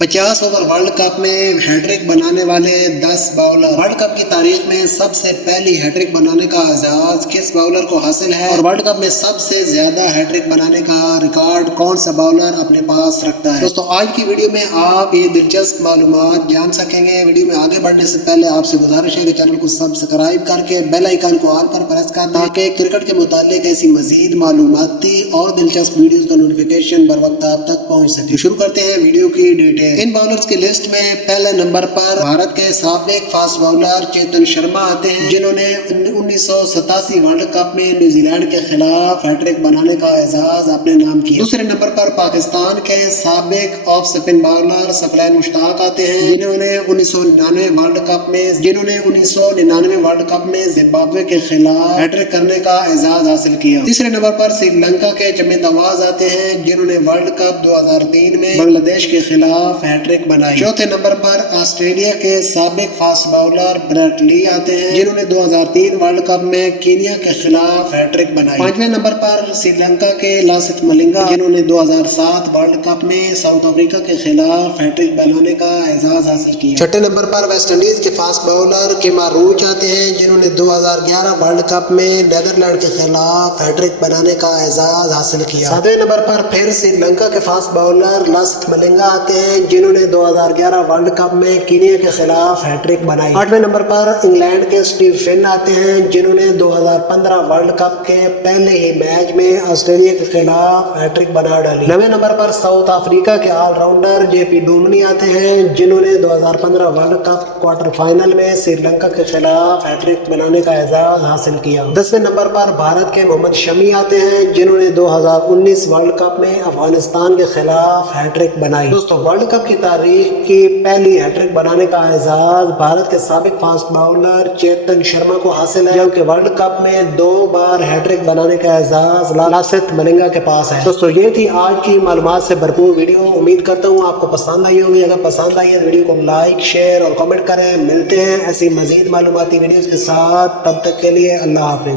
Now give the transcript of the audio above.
50 over world cup میں hat-trick بنانے والے 10 باؤلر۔ ورلڈ کپ کی تاریخ میں سب سے پہلی ہیٹرک بنانے کا اعزاز کس باؤلر کو حاصل ہے اور ورلڈ کپ میں سب سے زیادہ ہیٹرک بنانے کا ریکارڈ کون سا باؤلر اپنے پاس رکھتا ہے؟ دوستو آج کی ویڈیو میں آپ یہ دلچسپ معلومات جان سکیں گے۔ ویڈیو میں آگے بڑھنے سے پہلے آپ سے گزارش ہے کہ چینل کو سبسکرائب کر کے بیل آئیکن کو آل پر پریس کر دیں تاکہ کرکٹ کے متعلق ایسی مزید معلوماتی اور دلچسپ ویڈیوز کا نوٹیفیکیشن بر وقت آپ تک پہنچ سکے۔ شروع کرتے ہیں ویڈیو کی ڈیٹیل۔ ان باؤلرز کی لسٹ میں پہلے نمبر پر بھارت کے سابق فاسٹ باؤلر چیتن شرما آتے ہیں، جنہوں نے 1987 ورلڈ کپ میں نیوزی لینڈ کے خلاف ہیٹرک بنانے کا اعزاز اپنے نام کیا۔ دوسرے نمبر پر پاکستان کے سابق آف سپن باؤلر ثقلین مشتاق آتے ہیں، جنہوں نے 1999 ورلڈ کپ میں زمبابوے کے خلاف ہیٹرک کرنے کا اعزاز حاصل کیا۔ تیسرے نمبر پر سری لنکا کے جمیت آواز آتے ہیں، جنہوں نے ورلڈ کپ 2003 میں بنگلہ دیش کے خلاف ہیٹرک بنائی۔ چوتھے نمبر پر آسٹریلیا کے سابق فاسٹ باؤلر بریٹ لی آتے ہیں، جنہوں نے 2003 ورلڈ کپ میں کینیا کے خلاف ہیٹرک بنائی۔ پانچویں نمبر پر سری لنکا کے لاست ملنگا، جنہوں نے 2007 ورلڈ کپ میں ساؤتھ افریقہ کے خلاف ہیٹرک بنانے کا اعزاز حاصل کیا۔ چھٹے نمبر پر ویسٹ انڈیز کے فاسٹ باؤلر کیما روچ آتے ہیں، جنہوں نے 2011 ورلڈ کپ میں نیدرلینڈ کے خلاف ہیٹرک بنانے کا اعزاز حاصل کیا۔ ساتویں نمبر پر پھر سری لنکا کے فاسٹ باؤلر لاست ملنگا آتے ہیں، جنہوں نے 2011 ورلڈ کپ میں کینیا کے خلاف ہیٹرک بنائی۔ آٹھویں نمبر پر انگلینڈ کے اسٹیو فن آتے ہیں، جنہوں نے 2015 ورلڈ کپ کے پہلے ہی میچ میں آسٹریلیا کے خلاف ہیٹرک بنا ڈالی۔ نویں نمبر پر ساؤتھ افریقہ کے آل راؤنڈر جے پی ڈومنی آتے ہیں، جنہوں نے 2015 ورلڈ کپ کوارٹر فائنل میں سری لنکا کے خلاف ہیٹرک بنانے کا اعزاز حاصل کیا۔ 10ویں نمبر پر بھارت کے محمد شمی آتے ہیں، جنہوں نے 2019 ورلڈ کپ میں افغانستان کے خلاف ہیٹرک بنائی۔ دوستو ورلڈ کپ کی تاریخ کی پہلی ہیٹرک بنانے کا اعزاز بھارت کے سابق فاسٹ باؤلر چیتن شرما کو حاصل ہے، جبکہ ورلڈ کپ میں 2 بار ہیٹرک بنانے کا اعزاز لاست ملنگا کے پاس ہے۔ دوستو یہ تھی آج کی معلومات سے بھرپور ویڈیو۔ امید کرتا ہوں آپ کو پسند آئی ہوگی۔ اگر پسند آئی ہے تو ویڈیو کو لائک، شیئر اور کمنٹ کریں۔ ملتے ہیں ایسی مزید معلوماتی ویڈیوز کے ساتھ، تب تک کے لیے اللہ حافظ۔